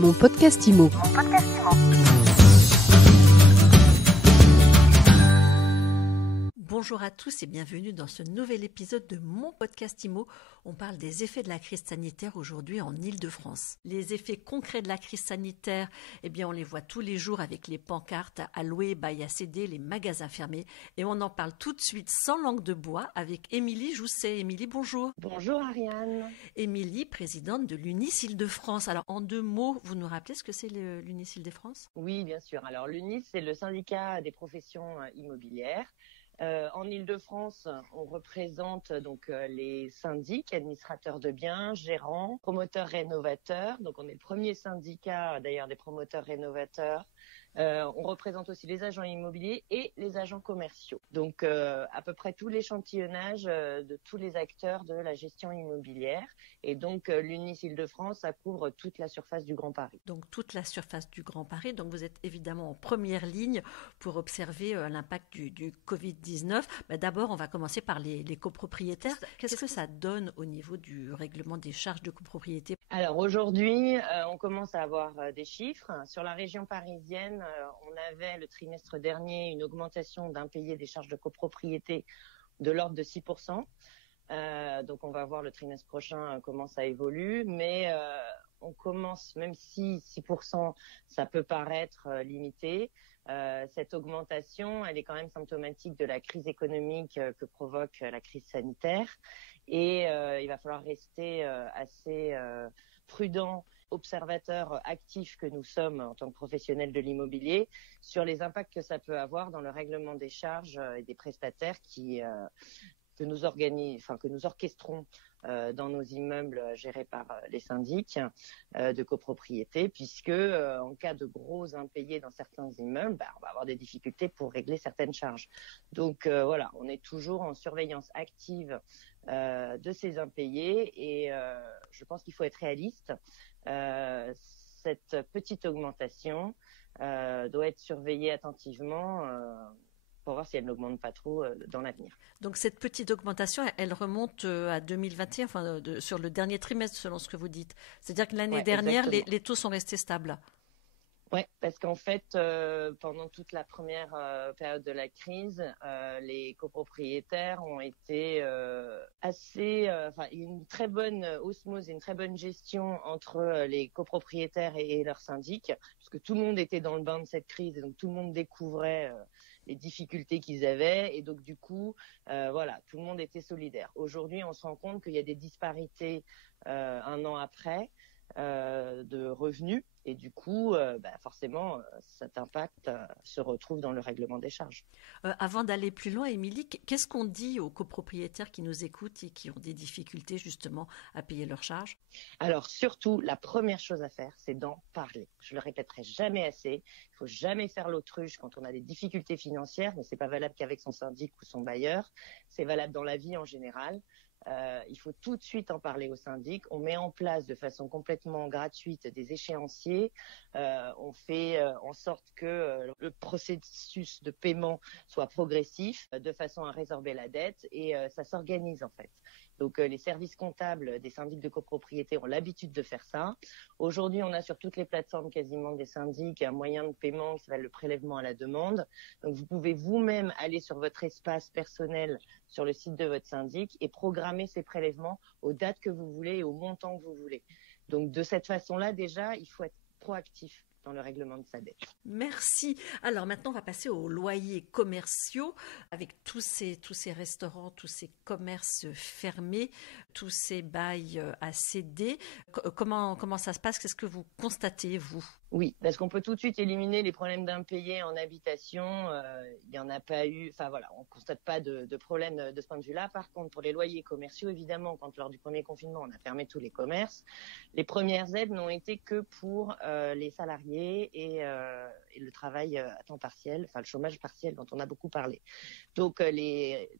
Mon podcast IMO. Bonjour à tous et bienvenue dans ce nouvel épisode de mon podcast IMO. On parle des effets de la crise sanitaire aujourd'hui en Île-de-France. Les effets concrets de la crise sanitaire, on les voit tous les jours avec les pancartes à louer, bail à céder, les magasins fermés. Et on en parle tout de suite sans langue de bois avec Émilie Jousset. Émilie, bonjour. Bonjour Ariane. Émilie, présidente de l'UNIS Île-de-France. Alors en deux mots, vous nous rappelez ce que c'est l'UNIS Île-de-France ? Oui, bien sûr. Alors l'UNIS, c'est le syndicat des professions immobilières. En Île-de-France, on représente donc les syndics, administrateurs de biens, gérants, promoteurs rénovateurs. Donc on est le premier syndicat d'ailleurs des promoteurs rénovateurs. On représente aussi les agents immobiliers et les agents commerciaux. Donc à peu près tout l'échantillonnage de tous les acteurs de la gestion immobilière. Et donc l'UNIS Île-de-France, ça couvre toute la surface du Grand Paris. Donc toute la surface du Grand Paris. Donc vous êtes évidemment en première ligne pour observer l'impact du Covid-19. D'abord, on va commencer par les copropriétaires. Qu'est-ce que ça donne au niveau du règlement des charges de copropriété ? Alors aujourd'hui, on commence à avoir des chiffres. Sur la région parisienne, on avait le trimestre dernier une augmentation d'impayés des charges de copropriété de l'ordre de 6%. Donc on va voir le trimestre prochain comment ça évolue, mais on commence, même si 6% ça peut paraître limité, cette augmentation elle est quand même symptomatique de la crise économique que provoque la crise sanitaire et il va falloir rester assez prudent, observateurs actifs que nous sommes en tant que professionnels de l'immobilier sur les impacts que ça peut avoir dans le règlement des charges et des prestataires que nous orchestrons dans nos immeubles gérés par les syndics de copropriété, puisque en cas de gros impayés dans certains immeubles, on va avoir des difficultés pour régler certaines charges. Donc voilà, on est toujours en surveillance active de ces impayés et je pense qu'il faut être réaliste. Cette petite augmentation doit être surveillée attentivement pour voir si elle n'augmente pas trop dans l'avenir. Donc cette petite augmentation, elle remonte à 2021, sur le dernier trimestre selon ce que vous dites. C'est-à-dire que l'année dernière, les taux sont restés stables. Oui, parce qu'en fait, pendant toute la première période de la crise, les copropriétaires ont été une très bonne osmose et une très bonne gestion entre les copropriétaires et leurs syndics, parce que tout le monde était dans le bain de cette crise et donc tout le monde découvrait les difficultés qu'ils avaient et donc du coup, tout le monde était solidaire. Aujourd'hui, on se rend compte qu'il y a des disparités un an après de revenus et du coup, forcément, cet impact se retrouve dans le règlement des charges. Avant d'aller plus loin, Émilie, qu'est-ce qu'on dit aux copropriétaires qui nous écoutent et qui ont des difficultés justement à payer leurs charges ? Alors surtout, la première chose à faire, c'est d'en parler. Je le répéterai jamais assez. Il faut jamais faire l'autruche quand on a des difficultés financières, mais c'est pas valable qu'avec son syndic ou son bailleur. C'est valable dans la vie en général. Il faut tout de suite en parler au syndic. On met en place de façon complètement gratuite des échéanciers. On fait en sorte que le processus de paiement soit progressif de façon à résorber la dette et ça s'organise en fait. Donc les services comptables des syndics de copropriété ont l'habitude de faire ça. Aujourd'hui, on a sur toutes les plateformes quasiment des syndics un moyen de paiement qui s'appelle le prélèvement à la demande. Donc vous pouvez vous-même aller sur votre espace personnel sur le site de votre syndic et programmer ces prélèvements aux dates que vous voulez et au montant que vous voulez. Donc de cette façon-là, déjà, il faut être proactif dans le règlement de sa dette. Merci. Alors maintenant, on va passer aux loyers commerciaux avec tous ces restaurants, tous ces commerces fermés, tous ces bails à céder. Comment ça se passe ? Qu'est-ce que vous constatez, vous ? Oui, parce qu'on peut tout de suite éliminer les problèmes d'impayés en habitation. Il n'y en a pas eu. On ne constate pas de problème de ce point de vue-là. Par contre, pour les loyers commerciaux, évidemment, quand lors du premier confinement, on a fermé tous les commerces, les premières aides n'ont été que pour les salariés et le travail à temps partiel, le chômage partiel dont on a beaucoup parlé. Donc,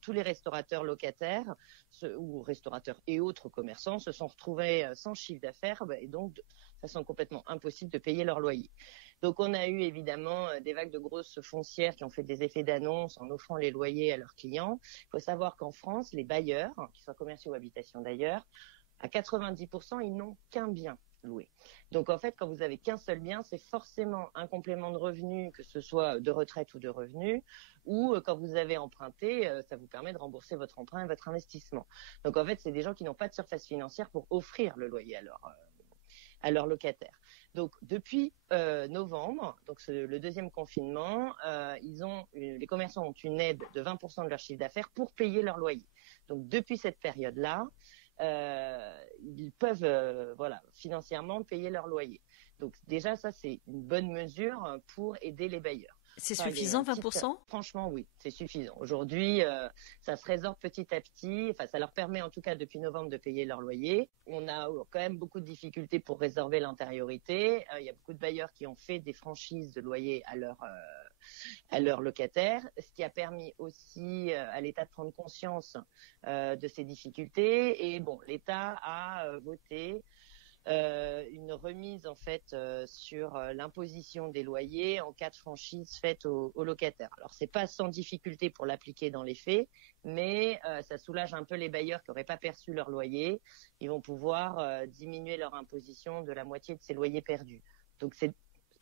tous les restaurateurs locataires ou restaurateurs et autres commerçants se sont retrouvés sans chiffre d'affaires et donc de façon complètement impossible de payer leur loyer. Donc on a eu évidemment des vagues de grosses foncières qui ont fait des effets d'annonce en offrant les loyers à leurs clients. Il faut savoir qu'en France, les bailleurs, qu'ils soient commerciaux ou habitations d'ailleurs, à 90%, ils n'ont qu'un bien. louer. Donc en fait, quand vous avez qu'un seul bien, c'est forcément un complément de revenu, que ce soit de retraite ou de revenu, ou quand vous avez emprunté, ça vous permet de rembourser votre emprunt et votre investissement. Donc en fait, c'est des gens qui n'ont pas de surface financière pour offrir le loyer à leurs locataires. Donc depuis novembre, donc le deuxième confinement, les commerçants ont une aide de 20% de leur chiffre d'affaires pour payer leur loyer. Donc depuis cette période-là, ils peuvent financièrement payer leur loyer. Donc déjà, ça, c'est une bonne mesure pour aider les bailleurs. C'est suffisant, 20%? Franchement, oui, c'est suffisant. Aujourd'hui, ça se résorbe petit à petit. Enfin, ça leur permet en tout cas depuis novembre de payer leur loyer. On a quand même beaucoup de difficultés pour résorber l'antériorité. Il y a beaucoup de bailleurs qui ont fait des franchises de loyer à leurs locataires, ce qui a permis aussi à l'État de prendre conscience de ces difficultés. Et bon, l'État a voté une remise en fait sur l'imposition des loyers en cas de franchise faite aux locataires. Alors c'est pas sans difficulté pour l'appliquer dans les faits, mais ça soulage un peu les bailleurs qui n'auraient pas perçu leur loyer. Ils vont pouvoir diminuer leur imposition de la moitié de ces loyers perdus. Donc c'est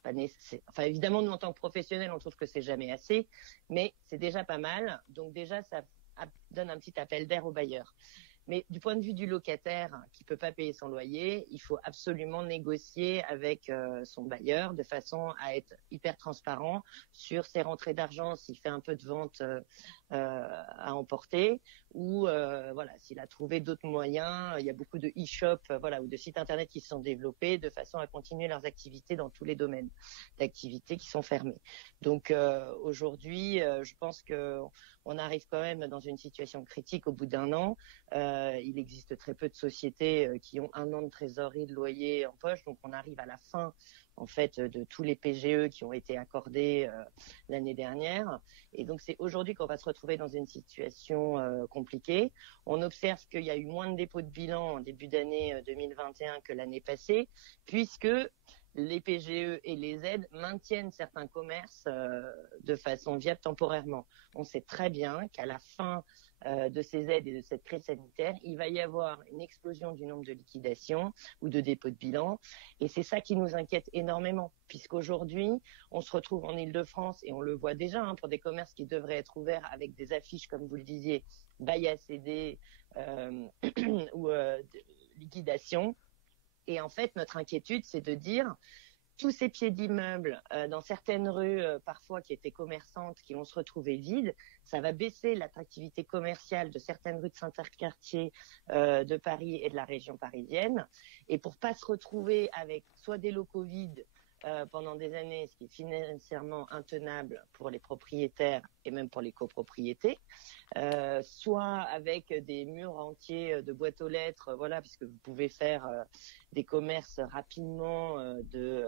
pas nécessaire. Enfin évidemment nous en tant que professionnels on trouve que c'est jamais assez, mais c'est déjà pas mal. Donc déjà ça donne un petit appel d'air aux bailleurs. Mais du point de vue du locataire qui peut pas payer son loyer, il faut absolument négocier avec son bailleur de façon à être hyper transparent sur ses rentrées d'argent, s'il fait un peu de vente à emporter ou s'il a trouvé d'autres moyens. Il y a beaucoup de e-shop ou de sites internet qui se sont développés de façon à continuer leurs activités dans tous les domaines d'activités qui sont fermés. Donc aujourd'hui, je pense que on arrive quand même dans une situation critique au bout d'un an. Il existe très peu de sociétés qui ont un an de trésorerie de loyer en poche, donc on arrive à la fin en fait de tous les PGE qui ont été accordés l'année dernière. Et donc c'est aujourd'hui qu'on va se retrouver dans une situation compliquée. On observe qu'il y a eu moins de dépôts de bilan en début d'année 2021 que l'année passée, puisque les PGE et les aides maintiennent certains commerces de façon viable temporairement. On sait très bien qu'à la fin de ces aides et de cette crise sanitaire, il va y avoir une explosion du nombre de liquidations ou de dépôts de bilan. Et c'est ça qui nous inquiète énormément, puisqu'aujourd'hui, on se retrouve en Île-de-France, et on le voit déjà, pour des commerces qui devraient être ouverts avec des affiches, comme vous le disiez, bail à céder ou liquidation. Et en fait, notre inquiétude, c'est de dire tous ces pieds d'immeubles dans certaines rues, parfois qui étaient commerçantes, qui vont se retrouver vides, ça va baisser l'attractivité commerciale de certaines rues de Saint-Quartier de Paris et de la région parisienne. Et pour pas se retrouver avec soit des locaux vides pendant des années, ce qui est financièrement intenable pour les propriétaires et même pour les copropriétés, soit avec des murs entiers de boîtes aux lettres, puisque vous pouvez faire des commerces rapidement de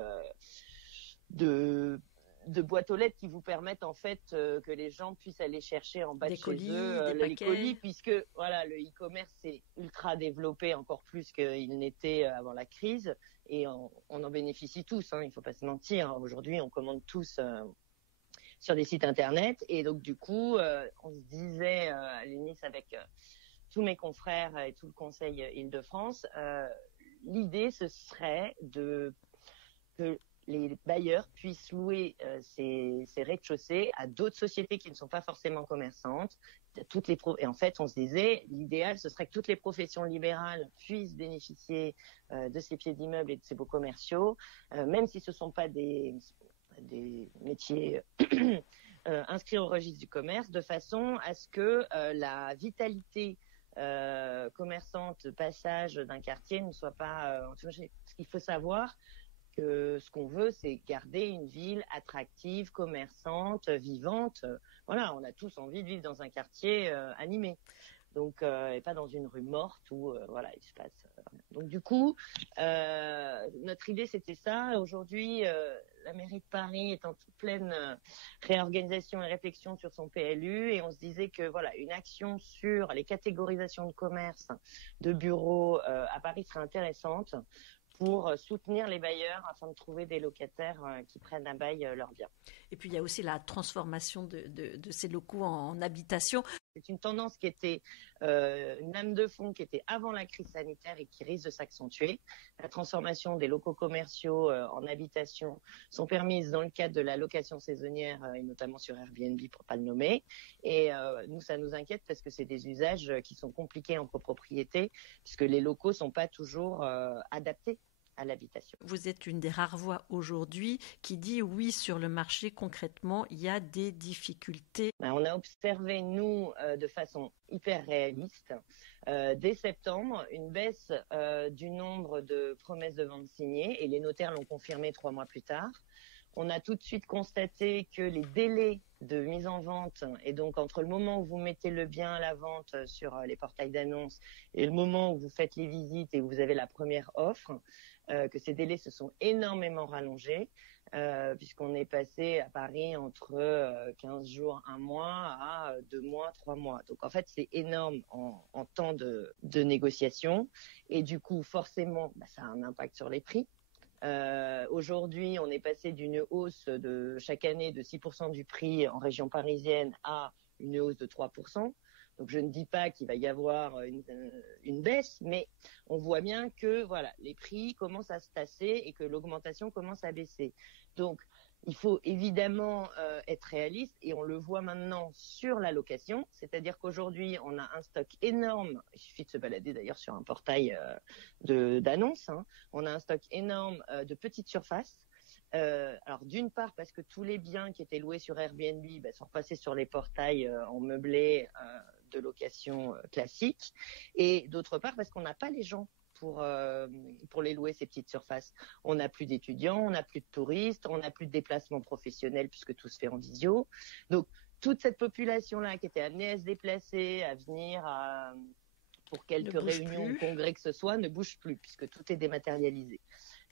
boîtes aux lettres qui vous permettent en fait que les gens puissent aller chercher en bas de chez eux les colis, puisque le e-commerce est ultra développé, encore plus qu'il n'était avant la crise, et on en bénéficie tous, il faut pas se mentir. Aujourd'hui, on commande tous sur des sites internet, et donc du coup, on se disait à l'UNIS avec tous mes confrères et tout le Conseil Île-de-France, l'idée ce serait que les bailleurs puissent louer ces rez-de-chaussée à d'autres sociétés qui ne sont pas forcément commerçantes. Et en fait, on se disait, l'idéal, ce serait que toutes les professions libérales puissent bénéficier de ces pieds d'immeubles et de ces beaux commerciaux, même si ce ne sont pas des métiers inscrits au registre du commerce, de façon à ce que la vitalité commerçante de passage d'un quartier ne soit pas endommagée. Parce qu'il faut savoir que ce qu'on veut, c'est garder une ville attractive, commerçante, vivante. On a tous envie de vivre dans un quartier animé. Donc, et pas dans une rue morte où, il se passe. Donc, du coup, notre idée, c'était ça. Aujourd'hui, la mairie de Paris est en toute pleine réorganisation et réflexion sur son PLU, et on se disait que, une action sur les catégorisations de commerce, de bureaux à Paris serait intéressante pour soutenir les bailleurs afin de trouver des locataires qui prennent à bail leurs biens. Et puis, il y a aussi la transformation de ces locaux en habitation. C'est une tendance qui était une lame de fond qui était avant la crise sanitaire et qui risque de s'accentuer. La transformation des locaux commerciaux en habitation sont permises dans le cadre de la location saisonnière et notamment sur Airbnb pour pas le nommer. Et nous, ça nous inquiète parce que c'est des usages qui sont compliqués en copropriété puisque les locaux sont pas toujours adaptés à l'habitation. Vous êtes une des rares voix aujourd'hui qui dit oui, sur le marché, concrètement, il y a des difficultés. On a observé, nous, de façon hyper réaliste, dès septembre, une baisse du nombre de promesses de vente signées et les notaires l'ont confirmé 3 mois plus tard. On a tout de suite constaté que les délais de mise en vente, et donc entre le moment où vous mettez le bien à la vente sur les portails d'annonces et le moment où vous faites les visites et où vous avez la première offre, que ces délais se sont énormément rallongés, puisqu'on est passé à Paris entre 15 jours, 1 mois à 2 mois, 3 mois. Donc en fait, c'est énorme en temps de négociation. Et du coup, forcément, ça a un impact sur les prix. Aujourd'hui, on est passé d'une hausse de chaque année de 6% du prix en région parisienne à une hausse de 3%. Donc, je ne dis pas qu'il va y avoir une baisse, mais on voit bien que voilà, les prix commencent à se tasser et que l'augmentation commence à baisser. Donc, il faut évidemment être réaliste et on le voit maintenant sur la location, c'est-à-dire qu'aujourd'hui, on a un stock énorme, il suffit de se balader d'ailleurs sur un portail d'annonces, on a un stock énorme de petites surfaces. Alors d'une part parce que tous les biens qui étaient loués sur Airbnb sont repassés sur les portails en meublé de location classique, et d'autre part parce qu'on n'a pas les gens pour les louer, ces petites surfaces. On n'a plus d'étudiants, on n'a plus de touristes, on n'a plus de déplacements professionnels puisque tout se fait en visio. Donc toute cette population-là qui était amenée à se déplacer, à venir pour quelques réunions, congrès que ce soit, ne bouge plus puisque tout est dématérialisé.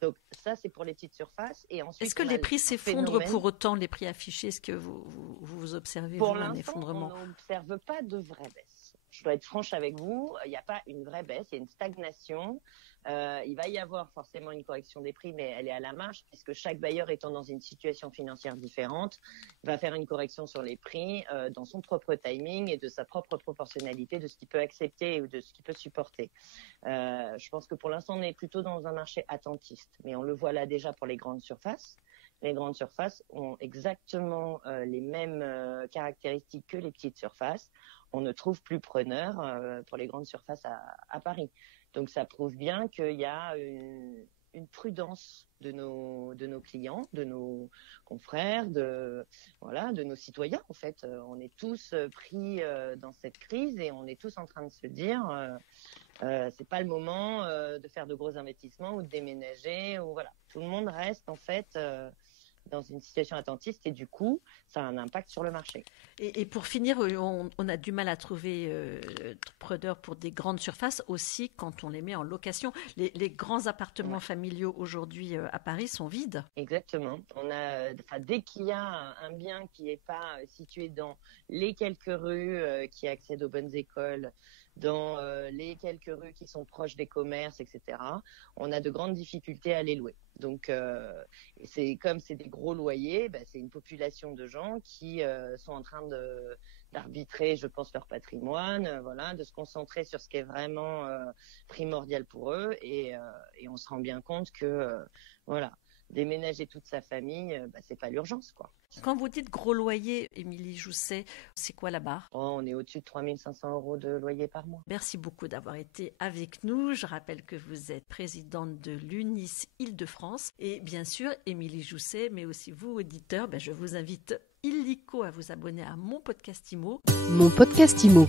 Donc ça, c'est pour les petites surfaces. Et ensuite, est-ce que les prix s'effondrent pour autant, les prix affichés? Est-ce que vous observez un effondrement? Pour l'instant, on n'observe pas de vraie baisse. Je dois être franche avec vous, il n'y a pas une vraie baisse, il y a une stagnation. Il va y avoir forcément une correction des prix, mais elle est à la marge, puisque chaque bailleur étant dans une situation financière différente, va faire une correction sur les prix dans son propre timing et de sa propre proportionnalité de ce qu'il peut accepter ou de ce qu'il peut supporter. Je pense que pour l'instant, on est plutôt dans un marché attentiste, mais on le voit là déjà pour les grandes surfaces. Les grandes surfaces ont exactement les mêmes caractéristiques que les petites surfaces. On ne trouve plus preneur pour les grandes surfaces à Paris. Donc ça prouve bien qu'il y a une prudence de nos clients, de nos confrères, de nos citoyens en fait. On est tous pris dans cette crise et on est tous en train de se dire c'est pas le moment de faire de gros investissements ou de déménager ou voilà. Tout le monde reste en fait dans une situation attentiste et du coup, ça a un impact sur le marché. Et pour finir, on a du mal à trouver preneurs pour des grandes surfaces aussi quand on les met en location. Les grands appartements familiaux aujourd'hui à Paris sont vides. Exactement. Dès qu'il y a un bien qui n'est pas situé dans les quelques rues qui accèdent aux bonnes écoles, dans les quelques rues qui sont proches des commerces, etc., on a de grandes difficultés à les louer. Donc, c'est des gros loyers, c'est une population de gens qui sont en train d'arbitrer, je pense, leur patrimoine, de se concentrer sur ce qui est vraiment primordial pour eux. Et on se rend bien compte que, déménager toute sa famille, c'est pas l'urgence, quoi. Quand vous dites gros loyer, Émilie Jousset, c'est quoi la barre? On est au-dessus de 3 500 € de loyer par mois. Merci beaucoup d'avoir été avec nous. Je rappelle que vous êtes présidente de l'UNIS Île-de-France. Et bien sûr, Émilie Jousset, mais aussi vous, auditeurs, je vous invite illico à vous abonner à mon podcast IMO. Mon podcast IMO.